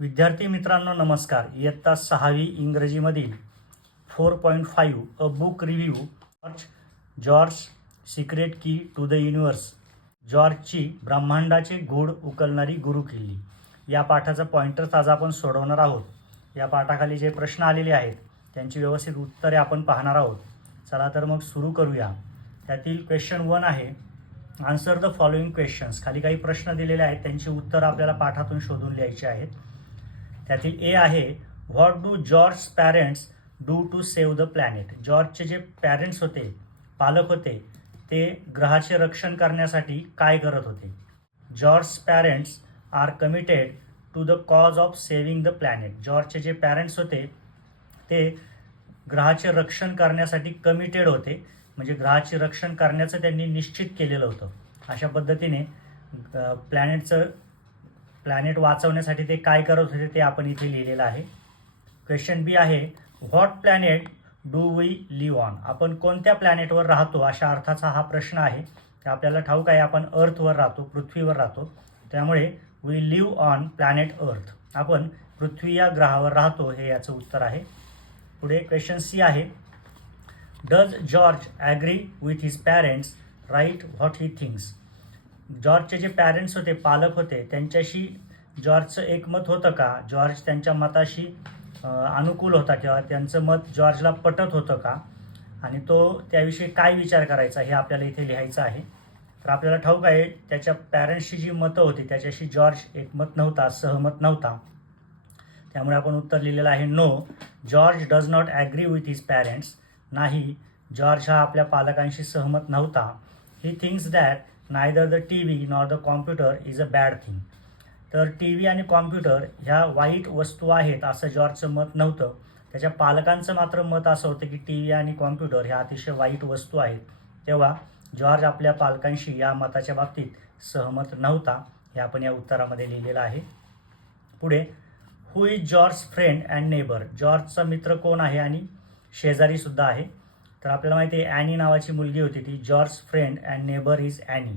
विद्यार्थी मित्रांनो नमस्कार. इयत्ता सहावी इंग्रजीमधील four point five a book review George George secret key to the universe जॉर्जची ब्रह्मांडाचे गूढ उकलणारी गुरुकिल्ली या पाठाचं पॉइंटर्स आज आपण सोडवणार आहोत. या पाठाखाली जे प्रश्न आलेले आहेत त्यांची व्यवस्थित उत्तरे आपण पाहणार आहोत. चला तर मग सुरू करूया. त्यातील क्वेश्चन वन आहे आन्सर द फॉलोइंग क्वेश्चन्स खाली काही प्रश्न दिलेले आहेत त्यांची उत्तरं आपल्याला पाठातून शोधून लिहायची आहेत. त्यातील ए आहे what do George parents do to save the planet जॉर्जचे जे पॅरेंट्स होते पालक होते ते ग्रहाचे रक्षण करण्यासाठी काय करत होते? George parents are committed to the cause of saving the planet जॉर्जचे जे पॅरेंट्स होते ते ग्रहाचे रक्षण करण्यासाठी कमिटेड होते. म्हणजे ग्रहाचे रक्षण करण्याचं त्यांनी निश्चित केलेलं होतं. अशा पद्धतीने प्लॅनेटचं प्लॅनेट वाचवण्यासाठी ते काय करत होते ते आपण इथे लिहिलेलं आहे. क्वेश्चन बी आहे what planet do we live on आपण कोणत्या प्लॅनेटवर राहतो अशा अर्थाचा हा प्रश्न आहे. तर आपल्याला ठाऊक आहे आपण अर्थवर राहतो पृथ्वीवर राहतो. त्यामुळे वी लिव्ह ऑन प्लॅनेट अर्थ आपण पृथ्वी या ग्रहावर राहतो हे याचं उत्तर आहे. पुढे क्वेश्चन सी आहे does George agree with his parents write what he things जॉर्जचे जे पॅरेंट्स होते पालक होते त्यांच्याशी जॉर्जचं एकमत होतं का? जॉर्ज त्यांच्या मताशी अनुकूल होता किंवा त्यांचं मत जॉर्जला पटत होतं का? आणि तो त्याविषयी काय विचार करायचा हे आपल्याला इथे लिहायचं आहे. तर आपल्याला ठाऊक आहे त्याच्या पॅरेंट्सची जी मतं होती त्याच्याशी जॉर्ज एकमत नव्हता सहमत नव्हता. त्यामुळे आपण उत्तर लिहिलेलं आहे no George does not agree with his parents नाही जॉर्ज हा आपल्या पालकांशी सहमत नव्हता. He things that neither the T V nor the computer is a bad thing तर टी व्ही आणि कॉम्प्युटर ह्या वाईट वस्तू आहेत असं जॉर्जचं मत नव्हतं. त्याच्या पालकांचं मात्र मत असं होतं की टी व्ही आणि कॉम्प्युटर ह्या अतिशय वाईट वस्तू आहेत. तेव्हा जॉर्ज आपल्या पालकांशी या मताच्या बाबतीत सहमत नव्हता. हे आपण या उत्तरामध्ये लिहिलेलं आहे. पुढे who is George friend and neighbour जॉर्जचा मित्र कोण आहे आणि शेजारीसुद्धा आहे? तर आपल्याला माहिती आहे ॲनी नावाची मुलगी होती. ती George friend and neighbour is Annie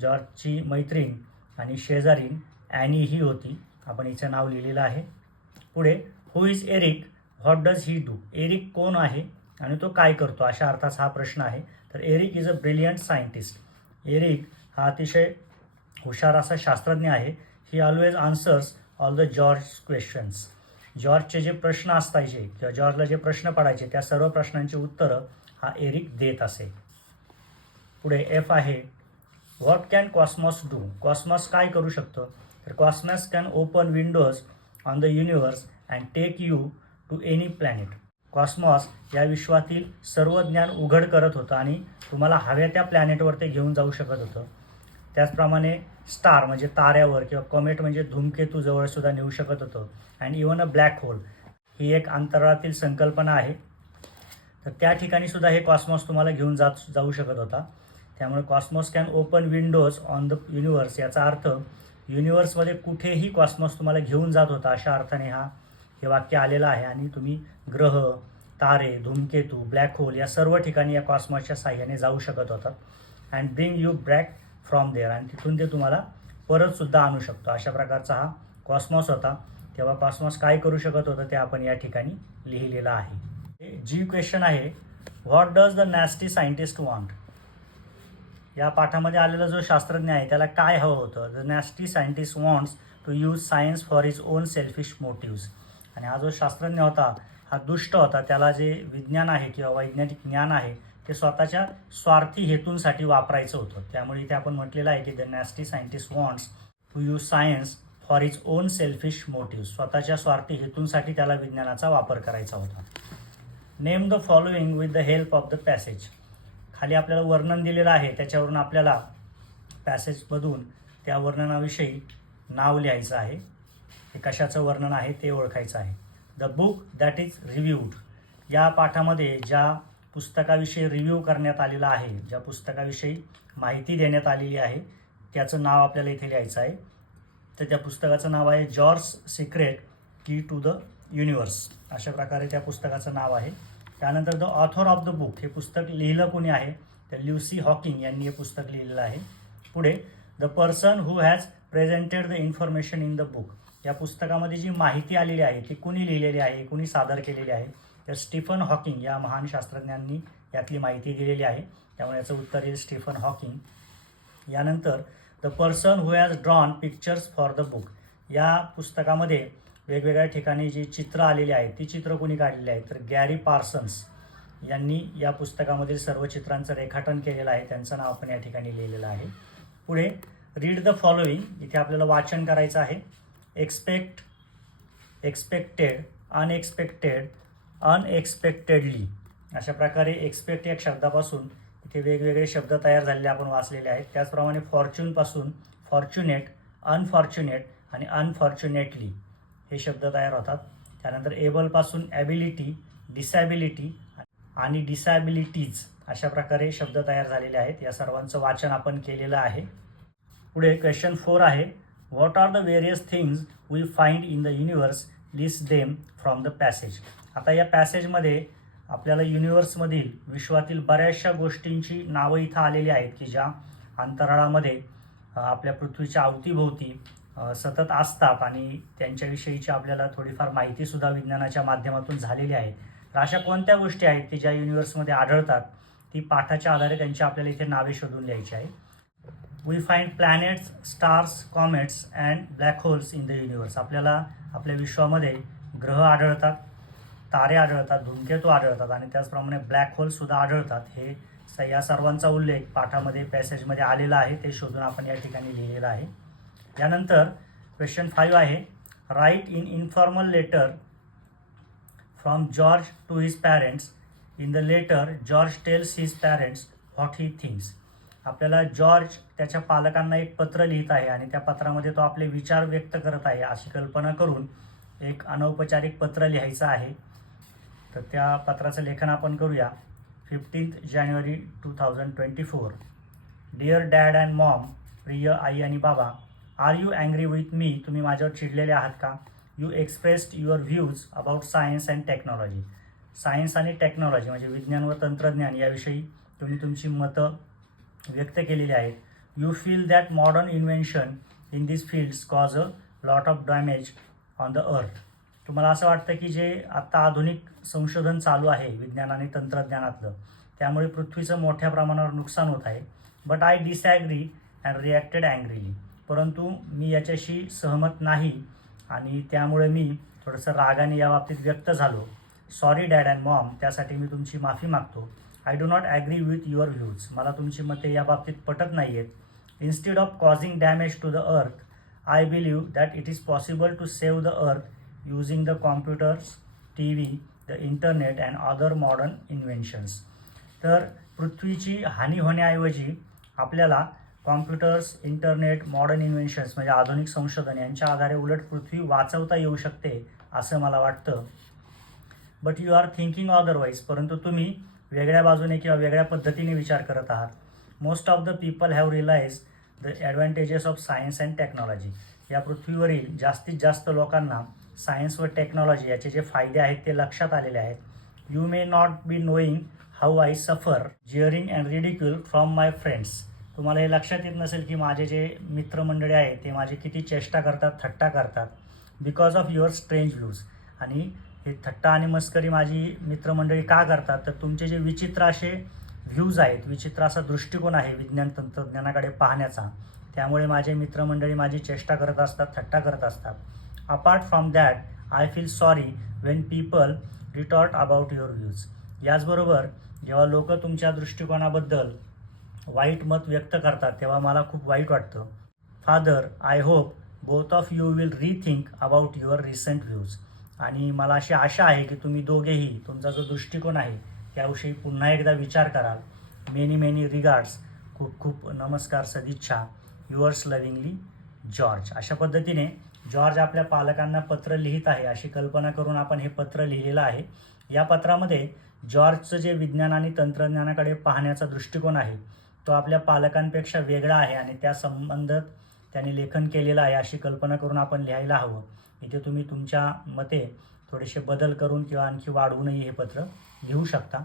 जॉर्जची मैत्रीण आणि शेजारीन ॲनी ही होती. आपण हिचं नाव लिहिलेलं आहे. पुढे who is Eric what does he do Eric कोण आहे आणि तो काय करतो? अशा अर्थाचा हा प्रश्न आहे. तर Eric is a brilliant scientist Eric हा अतिशय हुशार असा शास्त्रज्ञ आहे. He always answers all the George questions जॉर्जचे जे प्रश्न असायचे किंवा जॉर्जला जे प्रश्न पडायचे त्या सर्व प्रश्नांची उत्तरं हा एरिक देत असे. पुढे एफ आहे what can Cosmos do Cosmos काय करू शकतो? तर Cosmos can open windows on the universe and take you to any planet Cosmos या विश्वातील सर्व ज्ञान उघड करत होतं आणि तुम्हाला हव्या त्या प्लॅनेटवर ते घेऊन जाऊ शकत होतं. त्याचप्रमाणे स्टार म्हणजे ताऱ्यावर किंवा कॉमेट म्हणजे धूमकेतू जवळ सुद्धा नेऊ शकत होतं. And even a black hole ही एक अंतराळातील संकल्पना आहे. तर त्या ठिकाणी सुद्धा हे कॉस्मॉस तुम्हाला घेऊन जात जाऊ शकत होता. त्यामुळे cosmos can open windows on the universe याचा अर्थ युनिवर्समध्ये कुठेही कॉस्मॉस तुम्हाला घेऊन जात होता अशा अर्थाने हा हे वाक्य आलेलं आहे. आणि तुम्ही ग्रह तारे धूमकेतू ब्लॅक होल या सर्व ठिकाणी या कॉस्मॉसच्या साह्याने जाऊ शकत होतात and bring you back from there आणि तिथून ते तुम्हाला परतसुद्धा आणू शकतो. अशा प्रकारचा हा कॉस्मॉस होता. तेव्हा कॉस्मॉस काय करू शकत होतं ते आपण या ठिकाणी लिहिलेलं आहे. जी क्वेश्चन आहे what does the nasty scientist want या पाठामध्ये आलेला जो शास्त्रज्ञ आहे त्याला काय हवं होतं? The nasty scientist wants to use science for his own selfish motives आणि हा जो शास्त्रज्ञ होता हा दुष्ट होता त्याला जे विज्ञान आहे किंवा वैज्ञानिक ज्ञान आहे ते स्वतःच्या स्वार्थी हेतूंसाठी वापरायचं होतं. त्यामुळे इथे आपण म्हटलेलं आहे की the nasty scientist wants to use science for his own selfish motive स्वतःच्या स्वार्थी हेतूंसाठी त्याला विज्ञानाचा वापर करायचा होता. Name the following with the help of the passage खाली आपल्याला वर्णन दिलेलं आहे. त्याच्यावरून आपल्याला पॅसेजमधून त्या वर्णनाविषयी नाव लिहायचं आहे. ते कशाचं वर्णन आहे ते ओळखायचं आहे. The book that is reviewed या पाठामध्ये ज्या पुस्तकाविषयी रिव्ह्यू करण्यात आलेला आहे. ज्या पुस्तकाविषयी माहिती देण्यात आलेली आहे त्याचं नाव आपल्याला इथे लिहायचं आहे. तर त्या पुस्तकाचं नाव आहे George secret key to the universe अशा प्रकारे त्या पुस्तकाचं नाव आहे. त्यानंतर the author of the book हे पुस्तक लिहिलं कोणी आहे? तर ल्युसी हॉकिंग यांनी हे पुस्तक लिहिलेलं आहे. पुढे the person who has presented the information in the book. या पुस्तकामध्ये जी माहिती आलेली आहे ती कुणी लिहिलेली आहे कुणी सादर केलेली आहे? तर स्टीफन हॉकिंग या महान शास्त्रज्ञांनी यातली माहिती दिलेली आहे. त्यामुळे याचं उत्तर येईल स्टीफन हॉकिंग. यानंतर the person who has drawn pictures for the book. या पुस्तकामध्ये वेगवेगळ्या ठिकाणी जी चित्रं आलेली आहेत ती चित्रं कोणी काढलेली आहेत? तर गॅरी पार्सन्स यांनी या पुस्तकामधील सर्व चित्रांचं रेखाटन केलेलं आहे. त्यांचं नाव आपण या ठिकाणी लिहिलेलं आहे. पुढे रीड द फॉलोईंग इथे आपल्याला वाचन करायचं आहे. एक्सपेक्ट एक्सपेक्टेड अनएक्सपेक्टेड अनएक्सपेक्टेडली अशा प्रकारे एक्सपेक्ट या शब्दापासून इथे वेगवेगळे शब्द तयार झालेले आपण वाचलेले आहेत. त्याचप्रमाणे फॉर्च्यूनपासून फॉर्च्युनेट अनफॉर्च्युनेट आणि अनफॉर्च्युनेटली हे शब्द तयार होतात. त्यानंतर एबलपासून ॲबिलिटी डिसॅबिलिटी आणि डिसॅबिलिटीज अशा प्रकारे शब्द तयार झालेले आहेत. या सर्वांचं वाचन आपण केलेलं आहे. पुढे क्वेश्चन फोर आहे. What are the various things we find in the universe list them from the passage आता या पॅसेजमध्ये आपल्याला युनिव्हर्समधील विश्वातील बऱ्याचशा गोष्टींची नावं इथं आलेली आहेत की ज्या अंतराळामध्ये आपल्या पृथ्वीच्या अवतीभोवती सतत असतात आणि त्यांच्याविषयीची आपल्याला थोडीफार माहितीसुद्धा विज्ञानाच्या माध्यमातून झालेली आहे. तर अशा कोणत्या गोष्टी आहेत की ज्या युनिवर्समध्ये आढळतात? ती पाठाच्या आधारे त्यांची आपल्याला इथे नावे शोधून लिहायची आहे we find planets stars comets and black holes in the universe आपल्याला आपल्या विश्वामध्ये ग्रह आढळतात. तारे आढळतात धूमकेतू आढळतात आणि त्याचप्रमाणे ब्लॅक होलसुद्धा आढळतात. हे स या सर्वांचा उल्लेख पाठामध्ये पॅसेजमध्ये आलेला आहे ते शोधून आपण या ठिकाणी लिहिलेलं आहे. यानंतर क्वेश्चन फाईव्ह आहे. Write in informal letter from George to his parents in the letter George tells his parents what he things आपल्याला जॉर्ज त्याच्या पालकांना एक पत्र लिहित आहे आणि त्या पत्रामध्ये तो आपले विचार व्यक्त करत आहे. अशी कल्पना करून एक अनौपचारिक पत्र लिहायचं आहे. तर त्या पत्राचं लेखन आपण करूया. Fifteenth January two thousand twenty four. Dear dad and mom प्रिय आई आणि बाबा are you angry with me तुम्ही माझ्यावर चिडलेले आहात का? You expressed your views about science and technology science आणि टेक्नॉलॉजी म्हणजे विज्ञान व तंत्रज्ञान याविषयी तुम्ही तुमची मतं व्यक्त केलेली आहेत. You feel that modern invention in this fields cause a lot of damage on the earth तुम्हाला असं वाटतं की जे आत्ता आधुनिक संशोधन चालू आहे विज्ञान आणि तंत्रज्ञानातलं त्यामुळे पृथ्वीचं मोठ्या प्रमाणावर नुकसान होत आहे. But I disagree and reacted angrily परंतु मी याच्याशी सहमत नाही आणि त्यामुळे मी थोडंसं रागाने या बाबतीत व्यक्त झालो. सॉरी डॅड अँड मॉम त्यासाठी मी तुमची माफी मागतो. I do not agree with your views मला तुमची मते या बाबतीत पटत नाही आहेत instead of causing damage to the earth I believe that it is possible to save the earth using the computers, TV, the internet and other modern inventions. तर पृथ्वीची हानी होण्याऐवजी आपल्याला कॉम्प्युटर्स इंटरनेट मॉडर्न इन्व्हेन्शन्स म्हणजे आधुनिक संशोधन यांच्या आधारे उलट पृथ्वी वाचवता येऊ शकते असं मला वाटतं. But you are thinking otherwise परंतु तुम्ही वेगळ्या बाजूने किंवा वेगळ्या पद्धतीने विचार करत आहात. Most of the people have realise the advantages of science and technology या पृथ्वीवरील जास्तीत जास्त लोकांना सायन्स व टेक्नॉलॉजी याचे जे फायदे आहेत ते लक्षात आलेले आहेत. You may not be knowing how I suffer jeering and ridicule from my friends तुम्हाला हे लक्षात येत नसेल की माझे जे मित्रमंडळी आहेत ते माझे किती चेष्टा करतात थट्टा करतात. Because of your strange views आणि हे थट्टा आणि मस्करी माझी मित्रमंडळी का करतात? तर तुमचे जे विचित्र असे व्ह्यूज आहेत विचित्र असा दृष्टिकोन आहे विज्ञान तंत्रज्ञानाकडे पाहण्याचा त्यामुळे माझे मित्रमंडळी माझी चेष्टा करत असतात थट्टा करत असतात. Apart from that I feel sorry when people retort about your views याचबरोबर जेव्हा लोक तुमच्या दृष्टिकोनाबद्दल वाईट मत व्यक्त करतात तेव्हा मला खूप वाईट वाटतं. Father I hope both of you will rethink about your recent views आणि मला अशी आशा आहे की तुम्ही दोघेही तुमचा जो दृष्टिकोन आहे त्याविषयी पुन्हा एकदा विचार कराल. मेनी मेनी रिगार्ड्स खूप खूप नमस्कार सदिच्छा. युअर्स लविंगली जॉर्ज अशा पद्धतीने जॉर्ज आपल्या पालकांना पत्र लिहित आहे अशी कल्पना करून आपण हे पत्र लिहिलेलं आहे. या पत्रामध्ये जॉर्जचं जे विज्ञान आणि तंत्रज्ञानाकडे पाहण्याचा दृष्टिकोन आहे तो आपल्या पालकांपेक्षा वेगळा आहे आणि त्या संबंधात त्यांनी लेखन केलेलं आहे अशी कल्पना करून आपण लिहायला हवं. इथे तुम्ही तुमच्या मते थोडेसे बदल करून किंवा आणखी वाढवूनही हे पत्र लिहू शकता.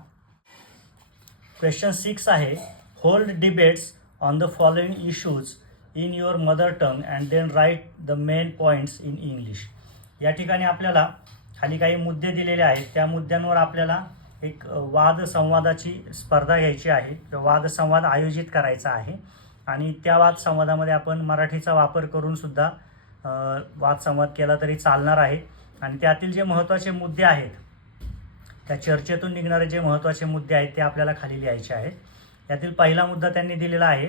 क्वेश्चन सिक्स आहे hold debates on the following issues in your mother tongue and then write the main points in English या ठिकाणी आपल्याला खाली काही मुद्दे दिलेले आहेत. त्या मुद्द्यांवर आपल्याला एक वादसंवादाची स्पर्धा घ्यायची आहे. किंवा वादसंवाद आयोजित करायचा आहे. आणि त्या वादसंवादामध्ये आपण मराठीचा वापर करून सुद्धा वादसंवाद केला तरी चालणार आहे. आणि त्यातील जे महत्त्वाचे मुद्दे आहेत त्या चर्चेतून निघणारे जे महत्त्वाचे मुद्दे आहेत ते आपल्याला खाली लिहायचे आहेत. यातील पहिला मुद्दा त्यांनी दिलेला आहे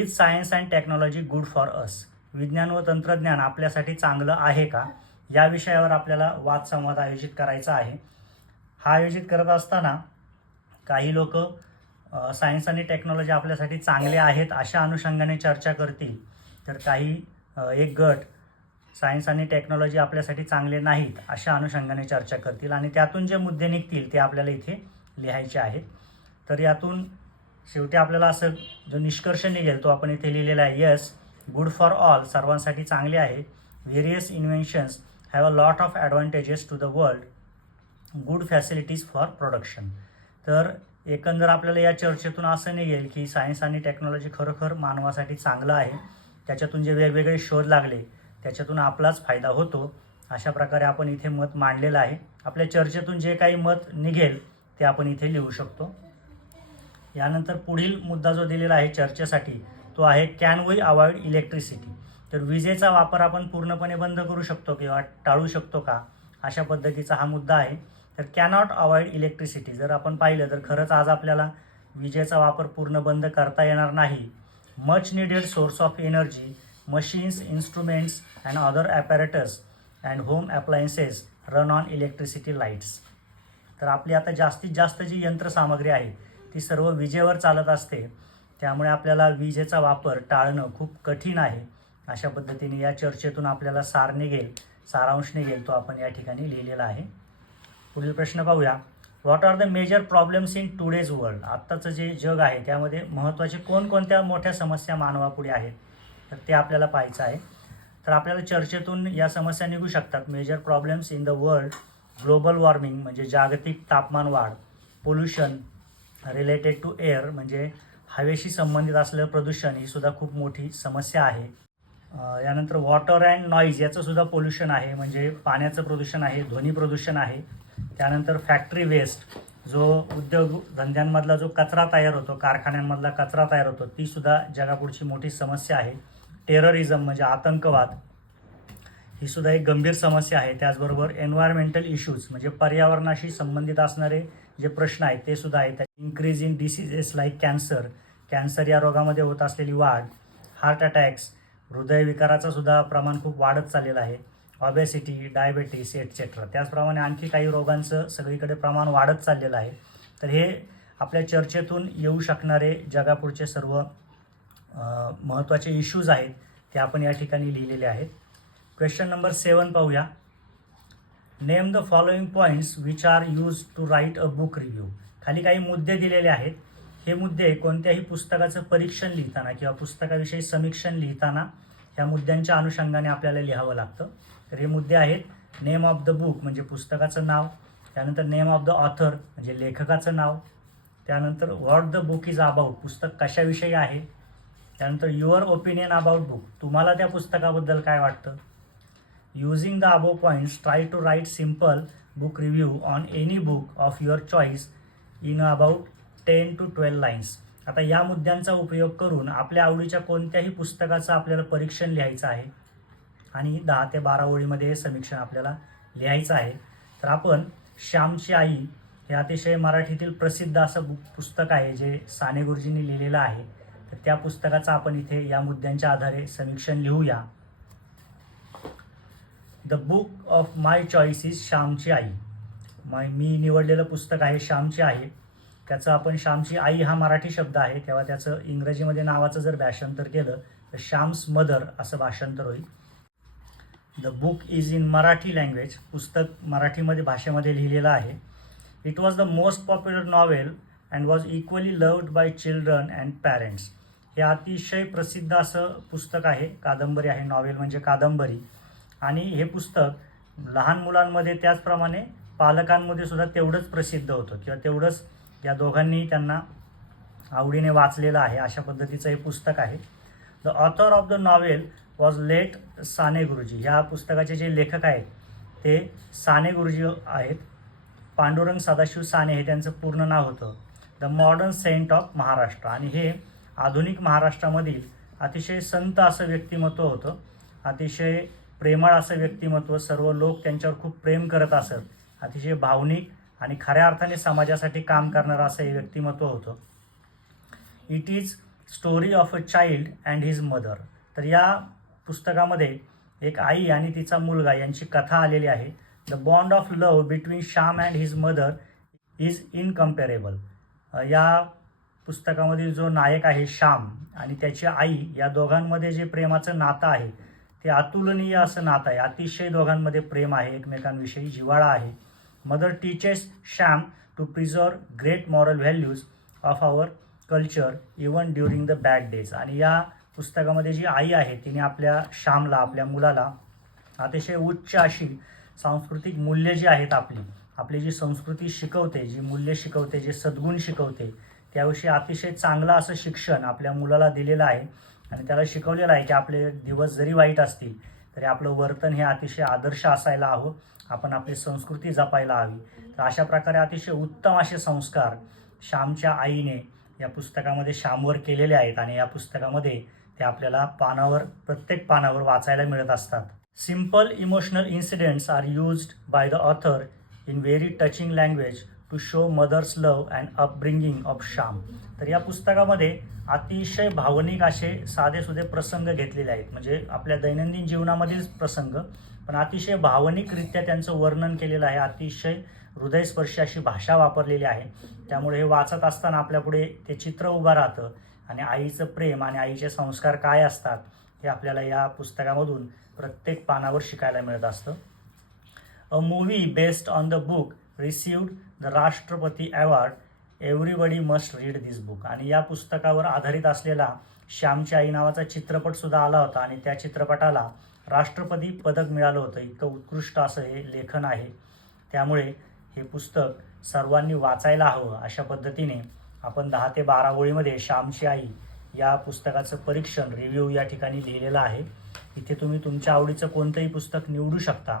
is science and technology good for us. विज्ञान व तंत्रज्ञान आपल्यासाठी चांगलं आहे का? या विषयावर आपल्याला वादसंवाद आयोजित करायचा आहे. हा आयोजित करत असताना काही लोक सायन्स आणि टेक्नॉलॉजी आपल्यासाठी चांगले आहेत अशा अनुषंगाने चर्चा करतील. तर काही एक गट सायन्स आणि टेक्नॉलॉजी आपल्यासाठी चांगले नाहीत अशा अनुषंगाने चर्चा करतील आणि त्यातून जे मुद्दे निघतील ते आपल्याला इथे लिहायचे आहेत. तर यातून शेवटी आपल्याला असं जो निष्कर्ष निघेल तो आपण इथे लिहिलेला आहे यस गुड फॉर ऑल सर्वांसाठी चांगले आहे. Various inventions have a lot of advantages to the world good facilities for production तर एकंदर आपल्याला या चर्चेतून असं निघेल की सायन्स आणि टेक्नॉलॉजी खरोखर मानवासाठी चांगलं आहे. त्याच्यातून जे वेगवेगळे शोध लागले त्याच्यातून आपलाच फायदा होतो. अशा प्रकारे आपण इथे मत मांडलेलं आहे. आपल्या चर्चेतून जे काही मत निघेल ते आपण इथे लिहू शकतो. यानंतर पुढील मुद्दा जो दिलेला आहे चर्चेसाठी तो आहे कॅन वी अवॉइड इलेक्ट्रिसिटी तर विजेचा वापर आपण पूर्णपणे बंद करू शकतो किंवा टाळू शकतो का? अशा पद्धतीचा हा मुद्दा आहे. तर कॅनॉट अवॉइड इलेक्ट्रिसिटी जर आपण पाहिलं तर खरंच आज आपल्याला विजेचा वापर पूर्ण बंद करता येणार नाही. Much needed source of energy machines instruments and other apparatus and home appliances run on electricity lights तर आपली आता जास्तीत जास्त जी यंत्रसामग्री आहे ती सर्व विजेवर चालत असते. त्यामुळे आपल्याला विजेचा वापर टाळणं खूप कठीण आहे. अशा पद्धतीने या चर्चेतून आपल्याला सार निघेल सारांश निघेल तो आपण या ठिकाणी लिहिलेला आहे. पुढील प्रश्न पाहूया. What are the major problems in today's world आत्ताचं जे जग आहे त्यामध्ये महत्त्वाचे कोणकोणत्या मोठ्या समस्या मानवापुढे आहेत? तर ते आपल्याला पाहायचं आहे. तर आपल्याला चर्चेतून या समस्या निघू शकतात. Major problems in the world global warming म्हणजे जागतिक तापमान वाढ पोल्युशन रिलेटेड टू एअर म्हणजे हवेशी संबंधित असलेलं प्रदूषण ही सुद्धा खूप मोठी समस्या आहे. यानंतर वॉटर अँड नॉईज याचं सुद्धा पोल्युशन आहे म्हणजे पाण्याचं प्रदूषण आहे ध्वनी प्रदूषण आहे. त्यानंतर फॅक्टरी वेस्ट जो उद्योग धंद्यांमधला जो कचरा तयार होतो कारखान्यांमधला कचरा तयार होतो ती सुद्धा जगापुढची मोठी समस्या आहे. टेररिझम म्हणजे आतंकवाद ही सुद्धा एक गंभीर समस्या आहे. त्याचबरोबर एन्व्हायरमेंटल इश्यूज म्हणजे पर्यावरणाशी संबंधित असणारे जे प्रश्न आहेत ते सुद्धा आहेत. Increase in diseases like cancer cancer या रोगामध्ये होत असलेली वाढ हार्ट अटॅक्स हृदयविकाराचं सुद्धा प्रमाण खूप वाढत चाललेलं आहे. ऑबेसिटी डायबेटीस एटसेट्रा त्याचप्रमाणे आणखी काही रोगांचं सगळीकडे प्रमाण वाढत चाललेलं आहे. तर हे आपल्या चर्चेतून येऊ शकणारे जगापुढचे सर्व महत्त्वाचे इश्यूज आहेत ते आपण या ठिकाणी लिहिलेले आहेत. क्वेश्चन नंबर सेवन पाहूया. Name the following points which are use to write a book review खाली काही मुद्दे दिलेले आहेत. हे मुद्दे कोणत्याही पुस्तकाचं परीक्षण लिहिताना किंवा पुस्तकाविषयी समीक्षण लिहिताना ह्या मुद्द्यांच्या अनुषंगाने आपल्याला लिहावं लागतं. तर हे मुद्दे आहेत. नेम ऑफ द बुक म्हणजे पुस्तकाचं नाव. त्यानंतर नेम ऑफ द ऑथर म्हणजे लेखकाचं नाव. त्यानंतर what the book is about पुस्तक कशाविषयी आहे. त्यानंतर युअर ओपिनियन अबाउट बुक तुम्हाला त्या पुस्तकाबद्दल काय वाटतं? Using the above points try to write simple book review on any book of your choice in about ten to twelve lines आता या मुद्द्यांचा उपयोग करून आपल्या आवडीच्या कोणत्याही पुस्तकाचं आपल्याला परीक्षण लिहायचं आहे आणि दहा ते बारा ओळीमध्ये हे समीक्षण आपल्याला लिहायचं आहे. तर आपण श्यामची आई हे अतिशय मराठीतील प्रसिद्ध असं बुक पुस्तक आहे जे साने गुरुजींनी लिहिलेलं आहे. तर त्या पुस्तकाचं आपण इथे या मुद्द्यांच्या आधारे समीक्षण लिहूया. The book of my choice is Shyamchi Aai. My मी निवडलेलं पुस्तक आहे श्यामची आई. त्याचं आपण श्यामची आई हा मराठी शब्द आहे तेव्हा त्याचं इंग्रजीमध्ये नावाचं जर भाषांतर केलं तर श्याम्स मदर असं भाषांतर होईल. The book is in Marathi language पुस्तक मराठीमध्ये भाषेमध्ये लिहिलेलं आहे. It was the most popular novel and was equally loved by children and parents हे अतिशय प्रसिद्ध असं पुस्तक आहे कादंबरी आहे नॉवेल म्हणजे कादंबरी. आणि हे पुस्तक लहान मुलांमध्ये त्याचप्रमाणे पालकांमध्ये सुद्धा तेवढंच प्रसिद्ध होतं किंवा तेवढंच या दोघांनी त्यांना आवडीने वाचलेलं आहे अशा पद्धतीचं हे पुस्तक आहे. The author of the novel was late Sane Guruji ह्या पुस्तकाचे जे लेखक आहेत ते साने गुरुजी आहेत. पांडुरंग सदाशिव साने हे त्यांचं पूर्ण नाव होतं. The modern saint of Maharashtra. आणि हे आधुनिक महाराष्ट्रामधील अतिशय संत असं व्यक्तिमत्व होतं. अतिशय प्रेमळ असं व्यक्तिमत्व सर्व लोक त्यांच्यावर खूप प्रेम करत असत. अतिशय भावनिक आणि खऱ्या अर्थाने समाजासाठी काम करणारं असं हे व्यक्तिमत्व होतं. It is story of a child and his mother तर या पुस्तकामध्ये एक आई आणि तिचा मुलगा यांची कथा आलेली आहे. The bond of love between Shyam and his mother is incomparable या पुस्तकामधील जो नायक आहे श्याम आणि त्याची आई या दोघांमध्ये जे प्रेमाचं नातं आहे ते अतुलनीय असं नातं आहे. अतिशय दोघांमध्ये प्रेम आहे एकमेकांविषयी जिव्हाळा आहे. Mother teaches Shyam to preserve great moral values of our culture even during the bad days आणि या पुस्तकामध्ये जी आई आहे तिने आपल्या श्यामला आपल्या मुलाला अतिशय उच्च अशी सांस्कृतिक मूल्ये जी आहेत आपली आपली जी संस्कृती शिकवते जी मूल्य शिकवते जे सद्गुण शिकवते त्याविषयी अतिशय चांगलं असं शिक्षण आपल्या मुलाला दिलेलं आहे. आणि त्याला शिकवलेलं आहे की आपले दिवस जरी वाईट असतील तरी आपलं वर्तन हे अतिशय आदर्श असायला हवं. आपण आपली संस्कृती जपायला हवी. तर अशा प्रकारे अतिशय उत्तम असे संस्कार श्यामच्या आईने या पुस्तकामध्ये श्यामवर केलेले आहेत आणि या पुस्तकामध्ये ते आपल्याला पानावर प्रत्येक पानावर वाचायला मिळत असतात. Simple emotional incidents are used by the author in very touching language to show mother's love and upbringing of Shyam तर या पुस्तकामध्ये अतिशय भावनिक असे साधेसुधे प्रसंग घेतलेले आहेत. म्हणजे आपल्या दैनंदिन जीवनामधील प्रसंग पण अतिशय भावनिकरित्या त्यांचं वर्णन केलेलं आहे. अतिशय हृदयस्पर्शी अशी भाषा वापरलेली आहे. त्यामुळे हे वाचत असताना आपल्यापुढे ते चित्र उभं राहतं आणि आईचं प्रेम आणि आईचे संस्कार काय असतात हे आपल्याला या पुस्तकामधून प्रत्येक पानावर शिकायला मिळत असतं. A movie based on the book received the Rashtrapati award everybody must read this book आणि या पुस्तकावर आधारित असलेला श्यामची आई नावाचा चित्रपटसुद्धा आला होता आणि त्या चित्रपटाला राष्ट्रपती पदक मिळालं होतं. इतकं उत्कृष्ट असं हे लेखन आहे. त्यामुळे हे पुस्तक सर्वांनी वाचायला हवं अशा पद्धतीने आपण दहा ते बारा ओळीमध्ये श्यामची आई या पुस्तकाचं परीक्षण रिव्ह्यू या ठिकाणी लिहिलेलं आहे. इथे तुम्ही तुमच्या आवडीचं कोणतंही पुस्तक निवडू शकता.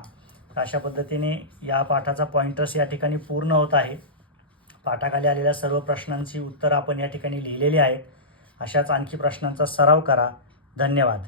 अशा पद्धतीने या पाठाचा पॉइंटर्स या ठिकाणी पूर्ण होत आहे पाठाखाली आलेल्या सर्व प्रश्नांची उत्तरं आपण या ठिकाणी लिहिलेली आहेत. अशाच आणखी प्रश्नांचा सराव करा. धन्यवाद.